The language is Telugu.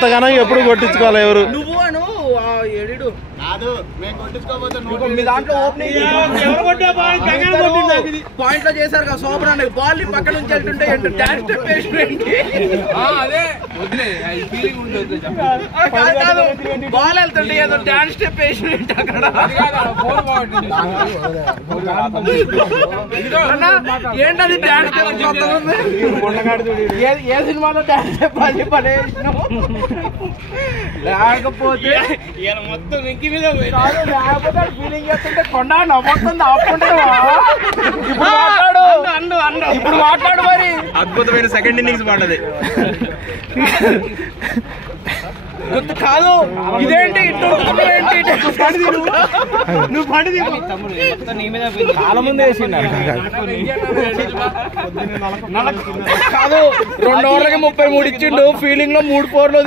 అంతగానం ఎప్పుడు కొట్టించుకోవాలి ఎవరు నువ్వు అను ఎడిడు కాదు మేము కొట్టించుకోకపోతే మీ దాంట్లో ఓపెనింగ్ పాయింట్ లో చేశారు కదా సూపర్ అన్న బాల్ ని పక్క నుంచి వెళ్తుంటే డాన్స్ స్టెప్ బాల్ వెళ్తుంటే ఏదో డాన్స్ స్టెప్ వేసినట్టు అక్కడ ఏంటది డాన్స్ స్టెప్ ఏ సినిమాలో డాన్స్ స్టెప్ అది పడే లేకపోతే మొత్తం వెంకి మీద లేకపోతే ఫీలింగ్ చేస్తుంటే కొండ నవ్వుతుంది ఆపుకుంటావా ఇప్పుడు మాట్లాడు మరి అద్భుతమైన సెకండ్ ఇన్నింగ్స్ పడ్డది గుర్తు కాదు ఇదేంటి నువ్వు పండి చాలా ముందు వేసిండు కాదు 2 ఓవర్లకి 33 ఇచ్చిండు ఫీలింగ్ లో 3 4